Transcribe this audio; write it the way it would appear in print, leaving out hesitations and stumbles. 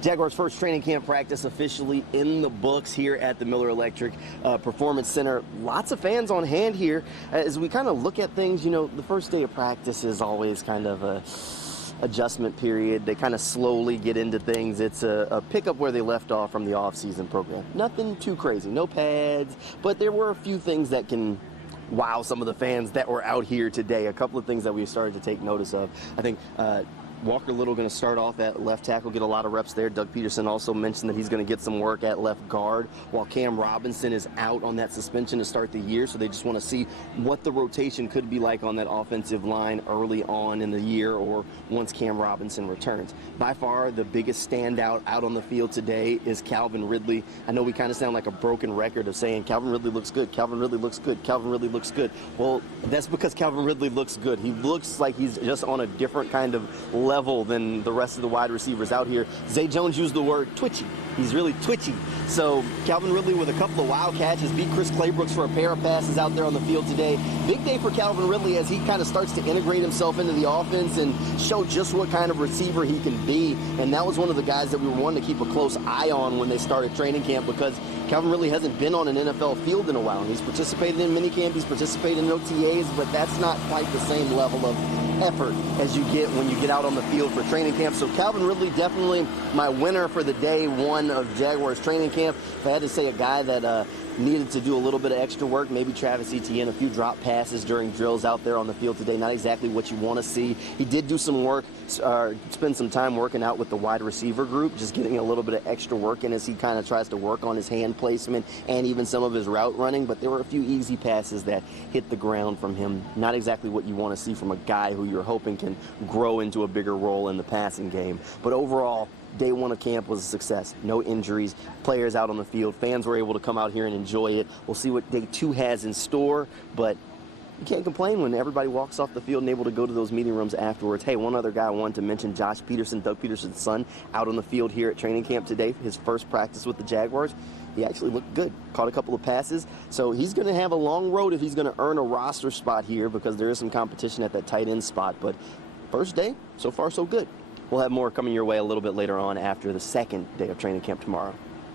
Jaguars' first training camp practice officially in the books here at the Miller Electric Performance Center. Lots of fans on hand here as we kind of look at things. You know, the first day of practice is always kind of a adjustment period. They kind of slowly get into things. It's a pickup where they left off from the off-season program. Nothing too crazy, no pads, but there were a few things that can wow some of the fans that were out here today. A couple of things that we started to take notice of. I think Walker Little going to start off at left tackle, get a lot of reps there. Doug Peterson also mentioned that he's going to get some work at left guard, while Cam Robinson is out on that suspension to start the year, so they just want to see what the rotation could be like on that offensive line early on in the year or once Cam Robinson returns. By far, the biggest standout out on the field today is Calvin Ridley. I know we kind of sound like a broken record of saying Calvin Ridley looks good, Calvin Ridley looks good, Calvin Ridley looks good. Well, that's because Calvin Ridley looks good. He looks like he's just on a different kind of level than the rest of the wide receivers out here. Zay Jones used the word twitchy. He's really twitchy. So Calvin Ridley with a couple of wild catches, beat Chris Claybrooks for a pair of passes out there on the field today. Big day for Calvin Ridley as he kind of starts to integrate himself into the offense and show just what kind of receiver he can be. And that was one of the guys that we were wanting to keep a close eye on when they started training camp, because Calvin Ridley hasn't been on an NFL field in a while. He's participated in minicamp, he's participated in OTAs, but that's not quite the same level of effort as you get when you get out on the field for training camp. So Calvin Ridley definitely my winner for the day one of Jaguars training camp. If I had to say a guy that needed to do a little bit of extra work, maybe Travis Etienne, a few drop passes during drills out there on the field today. Not exactly what you want to see. He did do some work, spend some time working out with the wide receiver group, just getting a little bit of extra work in as he kind of tries to work on his hand placement and even some of his route running. But there were a few easy passes that hit the ground from him. Not exactly what you want to see from a guy who you're hoping can grow into a bigger role in the passing game. But overall, day one of camp was a success. No injuries, players out on the field, fans were able to come out here and enjoy it. We'll see what day two has in store, but you can't complain when everybody walks off the field and able to go to those meeting rooms afterwards. Hey, one other guy I wanted to mention, Josh Peterson, Doug Peterson's son, out on the field here at training camp today, his first practice with the Jaguars. He actually looked good, caught a couple of passes. So he's going to have a long road if he's going to earn a roster spot here, because there is some competition at that tight end spot. But first day, so far so good. We'll have more coming your way a little bit later on after the second day of training camp tomorrow.